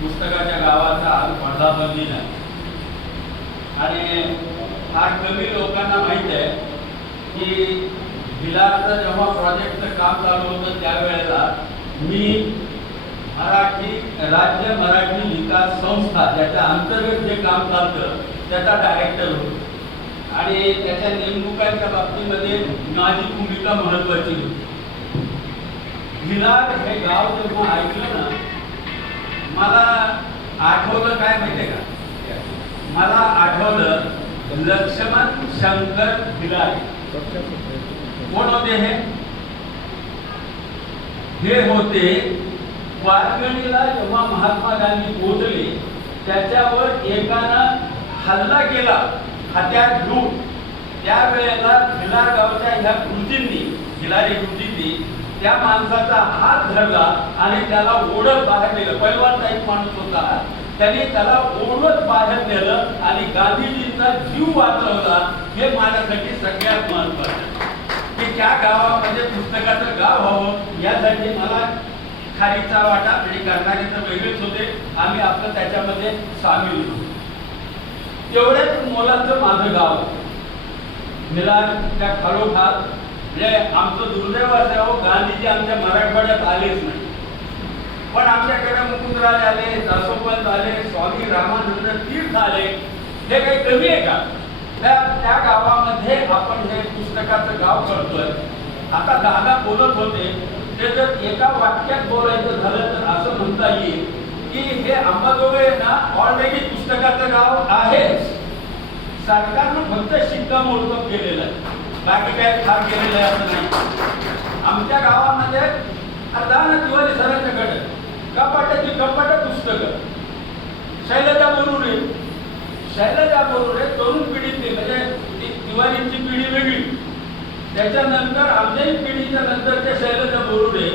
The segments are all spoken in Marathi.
पुस्तकाच्या गावाचा आज वर्धापन दिन आणि फार कमी लोकांना माहीत आहे की बिलारचं जेव्हा प्रोजेक्टचं काम चालू होतं त्यावेळेला मी मराठी राज्य मराठी विकास संस्था ज्याच्या अंतर्गत जे काम चालतं त्याचा डायरेक्टर होतो. आणि त्याच्या नेमणुकांच्या बाबतीमध्ये माझी भूमिका महत्वाची होती. भिलार हे गाव जेव्हा ऐकलं ना मला आठवलं काय माहितीये का? मला आठवलं लक्ष्मण शंकर भिलारे कोण होते हे? हे होते वारकणीला जेव्हा महात्मा गांधी पोहोचले त्याच्यावर एकानं हल्ला केला हत्यार घेऊन. त्यावेळेला भिलार गावच्या ह्या गुरुजींनी भिलारी गुरुजींनी त्या माणसाचा हात धरला आणि त्याला ओढत बाहेर नेलं. पैलवानचा एक माणूस होता त्याने त्याला ओढत बाहेर नेलं आणि गांधीजींचा जीव वाचवला. हे माझ्यासाठी सगळ्यात महत्वाचं की त्या गावामध्ये पुस्तकाचं गाव व्हावं यासाठी मला खारीचा वाटा आणि करणारे तर वेगळेच होते. आम्ही आपलं त्याच्यामध्ये सामील होतो. तेवढ्याच मोलाचं माझं गाव. मिलार त्या खालोखाल म्हणजे आमचं दुर्दैव असं हो गांधीजी आमच्या मराठवाड्यात आलेच नाही. पण आमच्याकडे मुकुंदराज आले दासोपंत आले स्वामी रामानंद तीर्थ आले हे काही कमी आहे का? त्या त्या गावामध्ये आपण हे पुस्तकाचं गाव करतोय. आता दादा बोलत होते ते जर एका वाक्यात बोलायचं झालं तर असं म्हणता येईल की हे अंबाजोगाई ना ऑलरेडी पुस्तकाचं गाव आहेच. सरकारनं फक्त शिक्कामोर्तब केलेलं आहे. बाकी काय फार केलेलं आहे असं नाही. आमच्या गावामध्ये आता ना दिवाळी सरांच्याकडे कपाटाची कपाट पुस्तकं. शैलजा बोरुरे शैलजा बोरुरे तरुण पिढीतली म्हणजे ती दिवाळीची पिढी वेगळी. त्याच्यानंतर आमच्याही पिढीच्या नंतरच्या शैलजा बोरुरे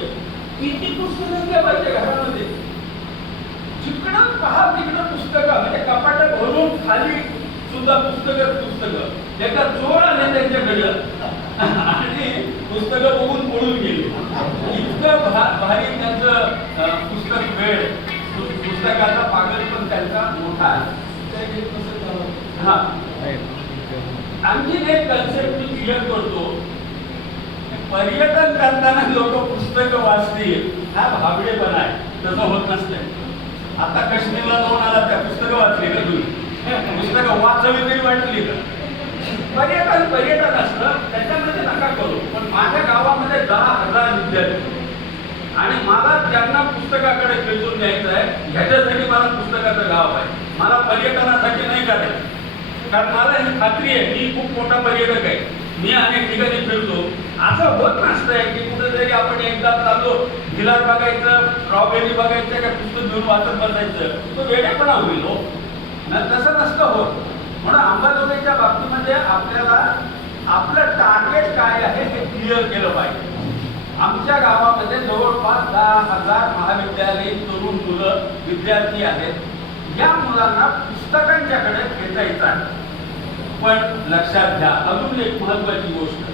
किती पुस्तकं ठेवायचे घरामध्ये? जिकडं पहा तिकडं पुस्तकं. म्हणजे कपाट भरून खाली सुद्धा पुस्तकं पुस्तकं. एका चोर आले त्यांच्याकडं आणि पुस्तकं बघून पळून गेले. इतकं भा- भारी त्यांचं पुस्तक वेळ. पुस्तकाचा पागल पण त्यांचा मोठा आहे. हा. आणखीन एक कन्सेप्ट मी क्लिअर करतो. पर्यटन करताना लोक पुस्तकं वाचतील. हा भाबडेपणा आहे. तसं होत नसतंय. आता काश्मीरला जाऊन आला त्या पुस्तकं वाचली का तुम्ही? पुस्तकं वाचवी तरी वाटली का? पर्यटन पर्यटन असतं त्याच्यामध्ये नका करू. पण माझ्या गावामध्ये दहा हजार विद्यार्थी. आणि मला त्यांना पुस्तकाकडे खेचून द्यायचं आहे. ह्याच्यासाठी मला पुस्तकाचं गाव आहे. मला पर्यटनासाठी नाही करायचं. कारण मला ही खात्री आहे मी खूप मोठा पर्यटक आहे. मी अनेक ठिकाणी फिरतो. असं होत नसतंय की कुठेतरी आपण एकदा चाललो भिलार बघायचं स्ट्रॉबेरी बघायचं का पुस्तक घेऊन वाचत बसायचं. तो वेगळेपणा होईल हो. तसं नसतं होत. म्हणून अंबाजोगाईच्या बाबतीमध्ये आपल्याला आपलं टार्गेट काय आहे हे क्लिअर केलं पाहिजे. आमच्या गावामध्ये जवळपास दहा हजार महाविद्यालयीन तरुण मुलं विद्यार्थी आहेत. या मुलांना पुस्तकांच्याकडे खेचायचं आहे. पण लक्षात घ्या अजून एक महत्वाची गोष्ट.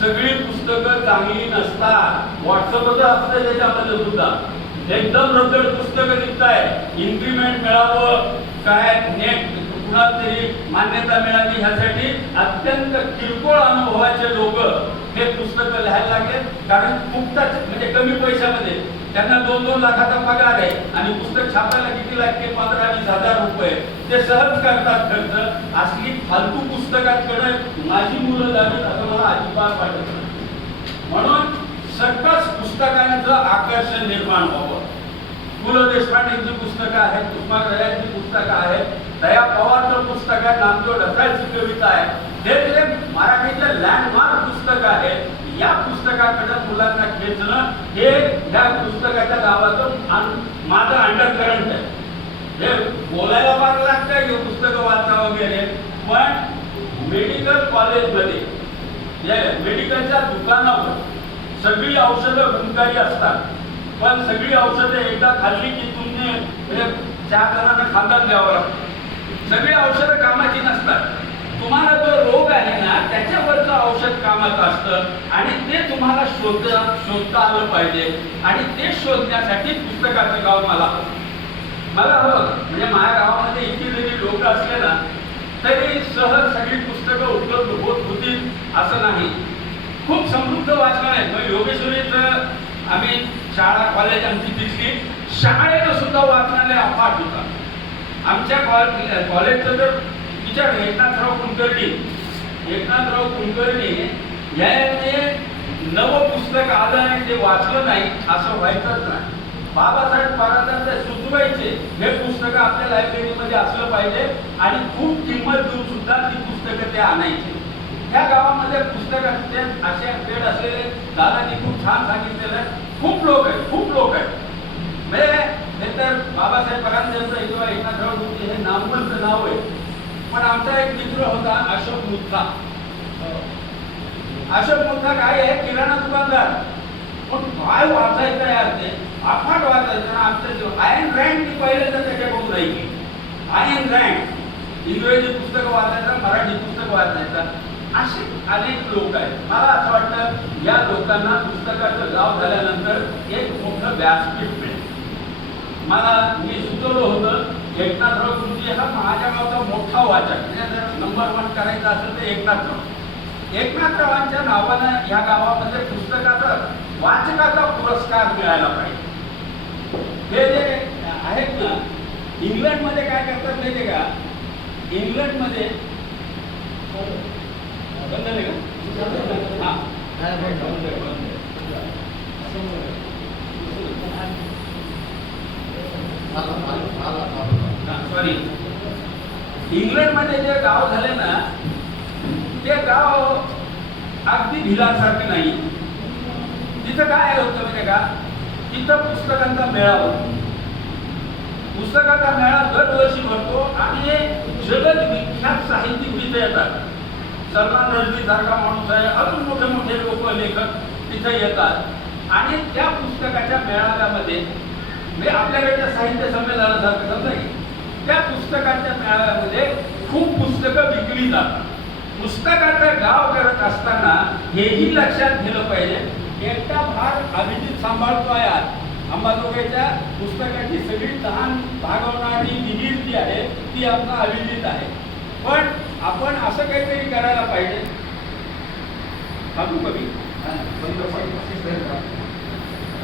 सगळी पुस्तकं चांगली नसतात. व्हॉट्सअपच असतं त्याच्यामध्ये सुद्धा. एकदम रगड पुस्तकं निघताय इन्क्रीमेंट मिळावं. काय? नेट सुद्धा तरी मान्यता मिळावी ह्यासाठी अत्यंत किरकोळ अनुभवाचे लोक हे पुस्तकं लिहायला लागले. कारण फुकटाच म्हणजे कमी पैशामध्ये. त्यांना दोन दोन लाखाचा पगार आहे. आणि पुस्तक छापायला किती लागते? पंधरा वीस हजार रुपये. ते सहज करतात खर्च. असली फालतू पुस्तकाकडे माझी मुलं जावीत असं मला अजिबात वाटत म्हणून सकस पुस्तकांचं आकर्षण निर्माण व्हावं. पु ल देशपांडेंची पुस्तकं आहेत कुसुमाग्रजांची पुस्तकं आहेत. दया पवारचं पुस्तक आहे नामदेव ढसाळची कविता आहे. हे जे मराठीचे लँडमार्क पुस्तक आहे या पुस्तकाकडे मुलांना खेचणं हे या पुस्तकाच्या गावाचं माझं अंडरकरंट आहे. हे बोलायला फार लागतं हे पुस्तकं वाचा वगैरे पण मेडिकल कॉलेजमध्ये जे मेडिकलच्या दुकानावर सगळी औषधं गुणकारी असतात. पण सगळी औषधं एकदा खाल्ली की तुम्ही चार जणांना खांदात द्यावं लागतं. सगळी औषधं कामाची नसतात. तुम्हाला जो रोग आहे ना त्याच्यावरचं औषध कामाचं असतं आणि ते तुम्हाला शोध शोधता आलं पाहिजे आणि ते शोधण्यासाठी पुस्तकाचं गाव मला मला हवं म्हणजे माझ्या गावामध्ये इतकी जरी लोक असले ना तरी सहज सगळी पुस्तकं उपलब्ध होत होतील असं नाही. खूप समृद्ध वाचन आहे. मग योगेश्वरीत आम्ही शाळा कॉलेज आमची दिसली शाळेत सुद्धा वाचनालय अफाट होता. आमच्या कॉल कॉलेजचं जर विचार एकनाथराव कुलकर्णी. एकनाथराव कुलकर्णी याने नवं पुस्तक आलं आणि ते वाचलं नाही असं व्हायचंच नाही. बाबासाहेब परांजपे सुचवायचे हे पुस्तकं आपल्या लायब्ररीमध्ये असलं पाहिजे आणि खूप किंमत देऊन सुद्धा ती पुस्तकं ते आणायचे. त्या गावामध्ये पुस्तकाचे असे पेड असलेले दादांनी खूप छान सांगितलेलं आहे. खूप लोक आहेत खूप लोक आहेत. म्हणजे हे तर बाबासाहेब परांजपचं किंवा एकनाथराव गुरुजी हे नामवंत नाव आहे. पण आमचा एक मित्र होता अशोक मुद्दा अशोक मुद्दा काय आहे? किराणा दुकानदार. पण काय वाचायचं यार ते? अफाट वाचायचं. ना आमचं जीवन आयन रँड ती पहिल्यांदा त्याच्याकडून राहिली. आयन रँड इंग्रजी पुस्तकं वाचायचं मराठी पुस्तक वाचायचं. असे अनेक लोक आहेत. मला असं वाटतं या लोकांना पुस्तकाचं गाव झाल्यानंतर एक मोठं व्यासपीठ मिळेल. मला मी सुचवलं होतं एकनाथराव तुमची म्हणजे हा माझ्या गावचा मोठा वाचक. म्हणजे जर नंबर वन करायचा असेल तर एकनाथराव एकनाथरावांच्या नावानं या गावामध्ये पुस्तकाचा वाचकाचा पुरस्कार मिळायला पाहिजे. हे जे आहेत ना इंग्लंडमध्ये काय करतात माहिती का? इंग्लंडमध्ये बंद नाही का? हा बंद आहे, बंद आहे. सॉरी इंग्लंडमध्ये जे गाव झाले ना ते गाव अगदी भिलासारखे नाही. तिथं काय होतं म्हणजे का? तिथं पुस्तकांचा मेळा होतो. पुस्तकाचा मेळा दरवर्षी भरतो आणि जगत विख्यात साहित्यिक तिथे येतात. सलमान रजनी सारखा माणूस आहे अजून मोठे मोठे लोक लेखक तिथे येतात. आणि त्या पुस्तकाच्या मेळाव्यामध्ये म्हणजे आपल्याकडच्या साहित्य संमेलनासारखं समजा की त्या पुस्तकाच्या मेळाव्यामध्ये खूप पुस्तकं विकली जातात. पुस्तकाचं गाव करत असताना हेही लक्षात घेतलं पाहिजे एकटा भाग अभिजित सांभाळतोय आज. अंबाजोगाईच्या पुस्तकाची सगळी तहान भागवणारी विहीर जी आहे ती आपला अभिजित आहे. पण आपण असं काहीतरी करायला पाहिजे. कवी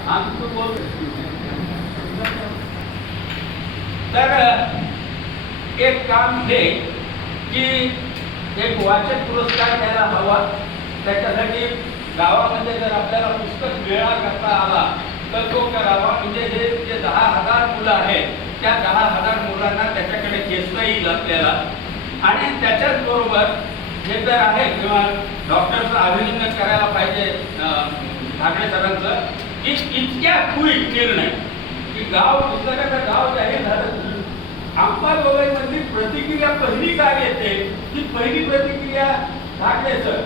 आमचं बोल तर एक काम हे की एक वाचक पुरस्कार द्यायला हवा. त्याच्यासाठी गावामध्ये जर आपल्याला पुस्तक मेळा करता आला तर तो करावा. म्हणजे हे जे दहा हजार मुलं आहेत त्या दहा हजार मुलांना त्याच्याकडे खेचता येईल आपल्याला. आणि त्याच्याच बरोबर हे जर आहे किंवा डॉक्टरचं अभिनंदन करायला पाहिजे ठाकरे सरांचं की इतक्या क्विक निर्णय की गाव पुस्तकाचं गाव जाहीर झालं. अंबाजोगाईमधली प्रतिक्रिया पहिली काय येते? ती पहिली प्रतिक्रिया ठाकरे सर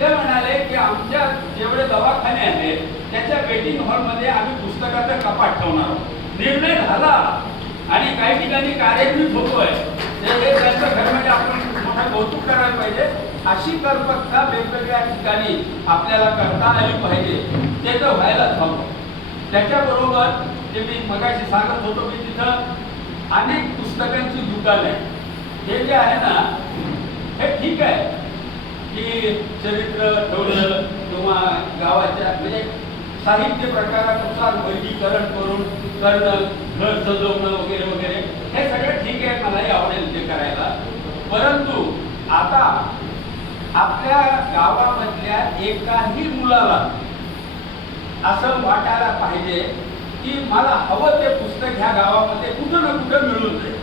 ते म्हणाले की आमच्या जेवढे दवाखाने आहेत त्याच्या वेटिंग हॉलमध्ये आम्ही पुस्तकाचा कपाट ठेवणार आहोत. निर्णय झाला. आणि काही ठिकाणी कार्यान्वित होतोय ते हे त्यांचं आपण मोठं कौतुक करायला पाहिजे. अशी कल्पकता वेगवेगळ्या ठिकाणी आपल्याला करता आली पाहिजे. ते तर व्हायलाच हवं. त्याच्याबरोबर जे मी मगाशी सांगत होतो की तिथं अनेक पुस्तकांची दुकान आहे हे जे आहे ना हे ठीक आहे की चरित्र ठेवलं किंवा गावाच्या म्हणजे साहित्य प्रकारानुसार वर्गीकरण करून करणं घर सजवणं वगैरे वगैरे हे सगळं ठीक आहे मलाही आवडेल ते करायला. परंतु आता आपल्या गावामधल्या एकाही मुलाला असं वाटायला पाहिजे की मला हवं ते पुस्तक ह्या गावामध्ये कुठं ना कुठं मिळून जाईल.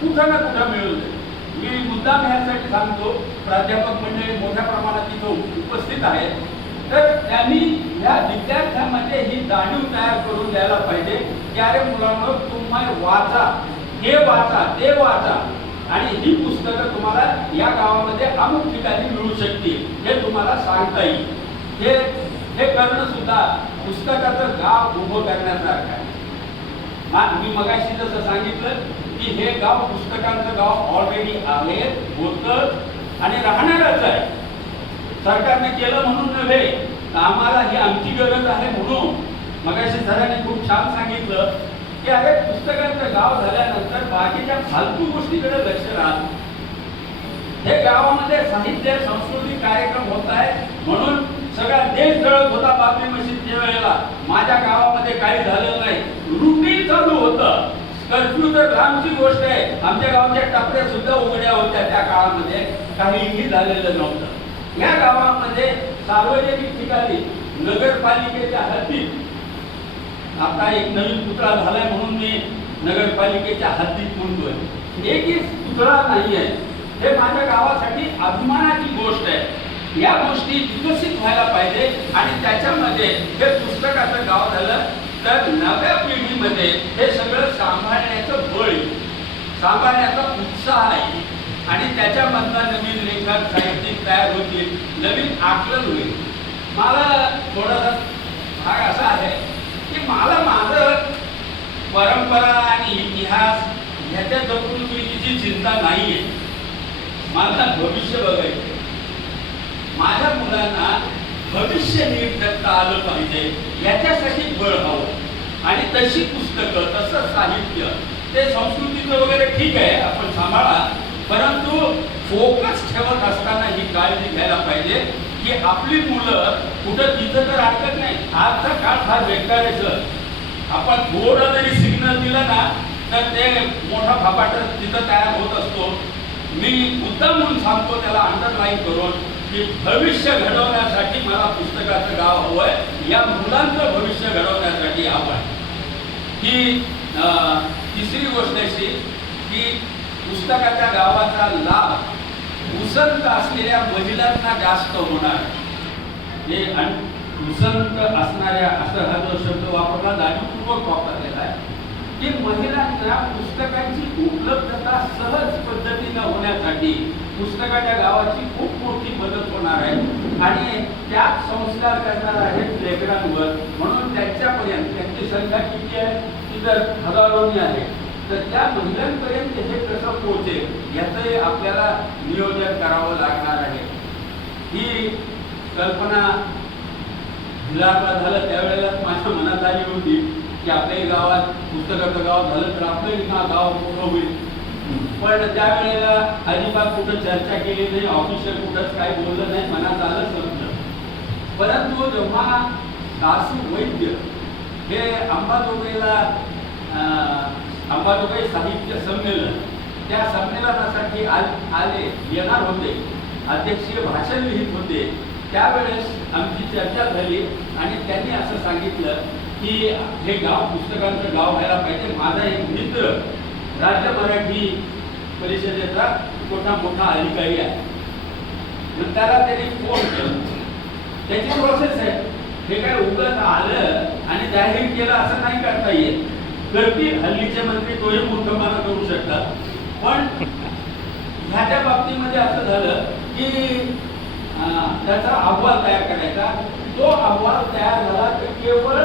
कुठं ना कुठं मिळून जाईल. मी मुद्दाम ह्यासाठी सांगतो प्राध्यापक मंडळी मोठ्या प्रमाणात तिथं उपस्थित आहेत. तर त्यांनी या विद्यार्थ्यांमध्ये ही जाणीव तयार करून द्यायला पाहिजे की अरे मुलांना तुम्ही वाचा हे वाचा ते वाचा. आणि ही पुस्तकं तुम्हाला या गावामध्ये अमुक ठिकाणी मिळू शकतील हे तुम्हाला सांगता येईल. हे हे करणं सुद्धा पुस्तकाचं गाव उभं करण्यासारखं आहे. ना मी मगाशी जसं सांगितलं की हे गाव पुस्तकांचं गाव ऑलरेडी आहे होतं आणि राहणारच आहे. सरकारने केलं म्हणून नव्हे तर आम्हाला ही आमची गरज आहे म्हणून. मगाशी सरांनी खूप छान सांगितलं की अरे पुस्तकांचं गाव झाल्यानंतर बाकीच्या फालतू गोष्टीकडे लक्ष राहत हे गावामध्ये साहित्य सांस्कृतिक कार्यक्रम होत आहे म्हणून सगळा देश जळत होता बाबरी मशीद वेळेला माझ्या गावामध्ये काही झालं नाही. रुटीन चालू होतं. कर्फ्यू तर लांबची गोष्ट आहे. आमच्या गावाच्या टपऱ्या सुद्धा उघड्या होत्या त्या काळामध्ये. काहीही झालेलं नव्हतं. या गावामध्ये सार्वजनिक ठिकाणी नगरपालिकेच्या हद्दीत आता एक नवीन पुतळा झालाय म्हणून मी नगरपालिकेच्या हद्दीत म्हणतोय. एकच पुतळा नाही आहे हे माझ्या गावासाठी अभिमानाची गोष्ट आहे. या गोष्टी विकसित व्हायला पाहिजे आणि त्याच्यामध्ये हे पुस्तकाचं गाव झालं तर नव्या पिढीमध्ये हे सगळं सांभाळण्याचं बळ येईल. सांभाळण्याचा उत्साह आहे. आणि त्याच्यामधनं नवीन लेखक साहित्यिक तयार होतील नवीन आकलन होईल. मला थोडासा भाग असा आहे की मला माझं परंपरा आणि इतिहास ह्याच्या जपणुकीची चिंता नाही आहे माझा भविष्य बघायचं माझ्या मुलांना भविष्य नीट जगता आलं पाहिजे याच्यासाठी बळ हवं. आणि तशी पुस्तकं तसं साहित्य ते संस्कृतीचं वगैरे ठीक आहे आपण सांभाळा. परंतु फोकस ठेवत असताना ही काळजी घ्यायला पाहिजे की आपली मुलं कुठं तिथं तर अडकत नाही. आजचा काळ फार बेकार आहे सर. आपण थोडं जरी सिग्नल दिलं ना तर ते मोठा फापाटर तिथं तयार होत असतो. मी मुद्दा म्हणून सांगतो त्याला अंडरलाईन करून की भविष्य घडवण्यासाठी मला पुस्तकाचं गाव हवंय या मुलांचं भविष्य घडवण्यासाठी हवं आहे. ही अं, तिसरी गोष्ट अशी की पुस्तकाच्या गावाचा लाभ उसंत असलेल्या महिलांना जास्त होणार. हे आणि उसंत असणाऱ्या असं हा जो शब्द वापरला जाणीवपूर्वक वापरलेला आहे. की महिलांना पुस्तकांची उपलब्धता सहज पद्धतीनं होण्यासाठी पुस्तकाच्या गावाची खूप मोठी मदत होणार आहे. आणि त्यात संस्कार करणार आहेत लेकरांवर. म्हणून त्यांच्यापर्यंत त्यांची संख्या किती आहे? ती जर हजारोनी आहे. तर त्या महिलांपर्यंत हे कसं पोहोचेल याचंही आपल्याला नियोजन करावं लागणार आहे. ही कल्पना भिलारला झालं त्यावेळेला माझ्या मनात आली होती की आपल्याही गावात पुस्तकाचं गाव झालं तर आपलंही गाव मोठं होईल. पण त्यावेळेला अजिबात कुठं चर्चा केली नाही ऑफिशियल कुठंच काही बोललं नाही मनात आलं समजलं. परंतु जेव्हा दासू वैद्य हे अंबाजोगाईला अंबाजोगाई साहित्य संमेलन त्या संमेलनासाठी आल- आले येणार होते अध्यक्षीय भाषण लिहित होते त्यावेळेस आमची चर्चा झाली आणि त्यांनी असं सांगितलं की हे गाव पुस्तकांचं गाव व्हायला पाहिजे. माझा एक मित्र राज्य मराठी परिषदेचा मोठा मोठा अधिकारी आहे. मग त्याला त्यांनी फोन केला. त्याची प्रोसेस आहे. हे काय उगत आलं आणि जाहीर केलं असं नाही करता येत. करतील हल्लीचे मंत्री तोही मूर्खपणा करू शकतात. पण ह्याच्या बाबतीमध्ये असं झालं की त्याचा अहवाल तयार करायचा. तो अहवाल तयार झाला तर केवळ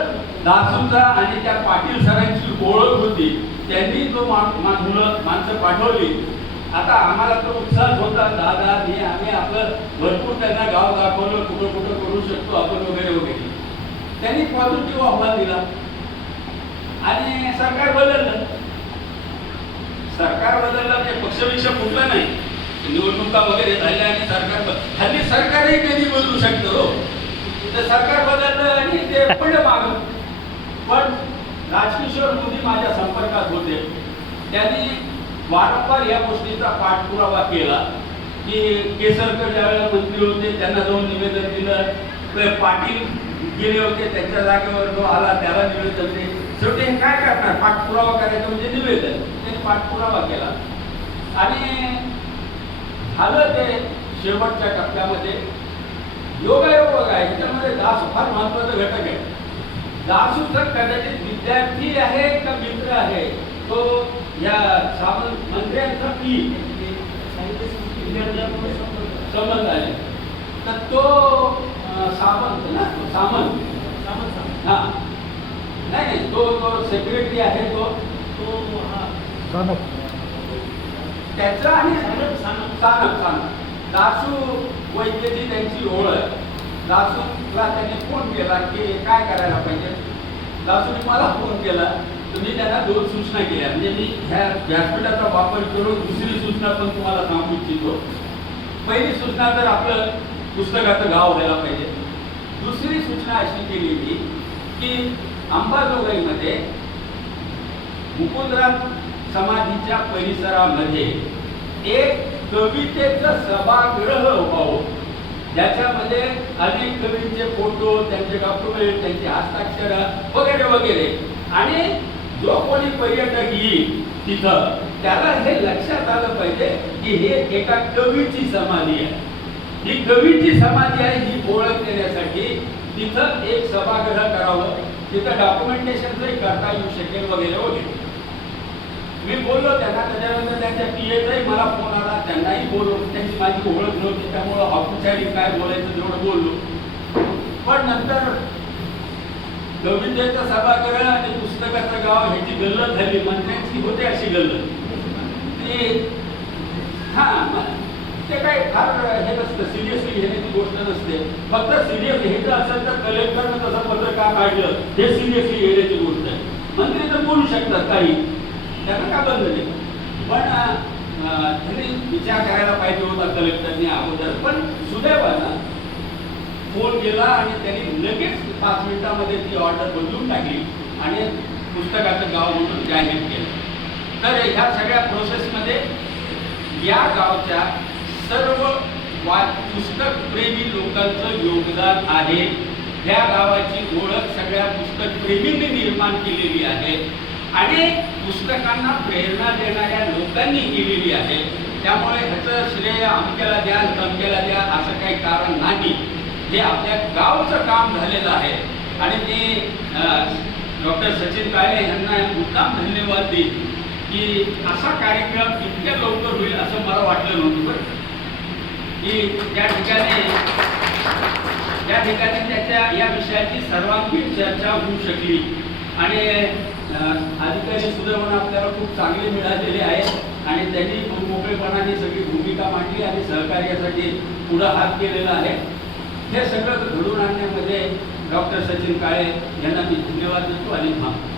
दासूचा आणि त्या पाटील सरांची ओळख होती. त्यांनी तो मुलं माणसं पाठवली आता आम्हाला तो उत्साह होता दादा हे आम्ही आपलं भरपूर त्यांना गाव दाखवलं कुठं कुठं करू शकतो आपण वगैरे वगैरे. त्यांनी पॉझिटिव्ह अहवाल दिला. आणि सरकार बदललं. सरकार बदललं म्हणजे पक्षविषय कुठलं नाही. निवडणुका वगैरे झाल्या आणि सरकार हल्ली सरकारही कधी बदलू शकतं हो. तर सरकार बदललं आणि ते पडलं माग. पण राजकिशोर मोदी माझ्या संपर्कात होते. त्यांनी वारंवार या गोष्टीचा पाठपुरावा केला की केसरकर ज्यावेळेला मंत्री होते त्यांना जाऊन निवेदन दिलं. पाटील गेले होते त्यांच्या जागेवर जो आला त्याला निवेदन दे शेवटी हे काय करणार? पाठपुरावा करायचं म्हणजे निवेदन. त्यांनी पाठपुरावा केला. आणि झालं ते शेवटच्या टप्प्यामध्ये. योगायोग आहे ह्याच्यामध्ये दास फार महत्त्वाचा घटक आहे. दासू तर कदाचित विद्यार्थी आहे का मित्र आहे तो या सामंत मंत्र्यांचा पी संबंध आहे तर तो सामंत ना? सामंत हा। नाही नाही तो तो सेक्रेटरी आहे तो। त्याचा आणि सानप सानप. दासू वैद्यची त्यांची ओळख. दासूला त्यांनी फ़ोन केला की काय करायला पाहिजे? दासूने मला फोन केला. तर मी त्यांना दोन सूचना केल्या. म्हणजे मी ह्या व्यासपीठाचा वापर करून दुसरी सूचना पण तुम्हाला सांगू इच्छितो. पहिली सूचना तर आपलं पुस्तकाचं गाव व्हायला पाहिजे. दुसरी सूचना अशी केली मी की अंबाजोगाईमध्ये मुकुंदराम समाधीच्या परिसरामध्ये एक कवितेचं सभागृह व्हावं ज्याच्यामध्ये अनेक कवींचे फोटो त्यांचे डॉक्युमेंट त्यांची हस्ताक्षर वगैरे वगैरे. आणि जो कोणी पर्यटक येईल तिथं त्याला हे लक्षात आलं पाहिजे की हे एका कवीची समाधी आहे. ही कवीची समाधी आहे ही ओळख देण्यासाठी तिथं एक सभागृह करावं. तिथं डॉक्युमेंटेशन करता येऊ शकेल वगैरे वगैरे. मी बोललो त्यांना त्याच्यानंतर त्यांच्या पी एचाही मला फोन आला. त्यांनाही बोललो त्यांची माझी ओळख नव्हती त्यामुळं औपचारिक काय बोलायचं तेवढं बोललो. पण नंतर कवितेचं सभागृह आणि पुस्तकाचं गाव ह्याची गल्लत झाली. मंत्र्यांची होते अशी गल्लत. ते हा ते काय फार हे नसतं सिरियसली घेण्याची गोष्ट नसते. फक्त सिरियस घ्यायचं असेल तर कलेक्टरनं तसं पत्र का काढलं. हे सिरियसली घेण्याची गोष्ट आहे. मंत्री तर बोलू शकतात काही. त्यांना का बंद झाले पण त्यांनी विचार करायला पाहिजे होता कलेक्टरने अगोदर. पण सुदैवानं फोन केला आणि त्यांनी लगेच पाच मिनिटामध्ये ती ऑर्डर बदलून टाकली आणि पुस्तकाचं गाव म्हणून जाहीर केलं. तर ह्या सगळ्या प्रोसेसमध्ये या गावच्या सर्व वा पुस्तक प्रेमी लोकांचं योगदान आहे. ह्या गावाची ओळख सगळ्या पुस्तकप्रेमींनी निर्माण केलेली आहे. आणि पुस्तकांना प्रेरणा देणाऱ्या लोकांनी केलेली आहे. त्यामुळे ह्याचं श्रेय अमक्याला द्या तमक्याला द्या असं काही कारण नाही. हे आपल्या गावचं काम झालेलं आहे. आणि ते डॉक्टर सचिन काळे यांना मुद्दाम धन्यवाद देईल की असा कार्यक्रम इतक्या लवकर होईल असं मला वाटलं नव्हतं बरं की. त्या ठिकाणी त्या ठिकाणी त्याच्या या विषयाची सर्वांगीण चर्चा होऊ शकली आणि अधिकारी सुधारणा आपल्याला खूप चांगले मिळालेले आहेत आणि त्यांनी मोकळेपणाने सगळी भूमिका मांडली आणि सहकार्यासाठी पुढं हात केलेला आहे. हे सगळं घडून आणण्यामध्ये डॉक्टर सचिन काळे यांना मी धन्यवाद देतो आणि थांबतो.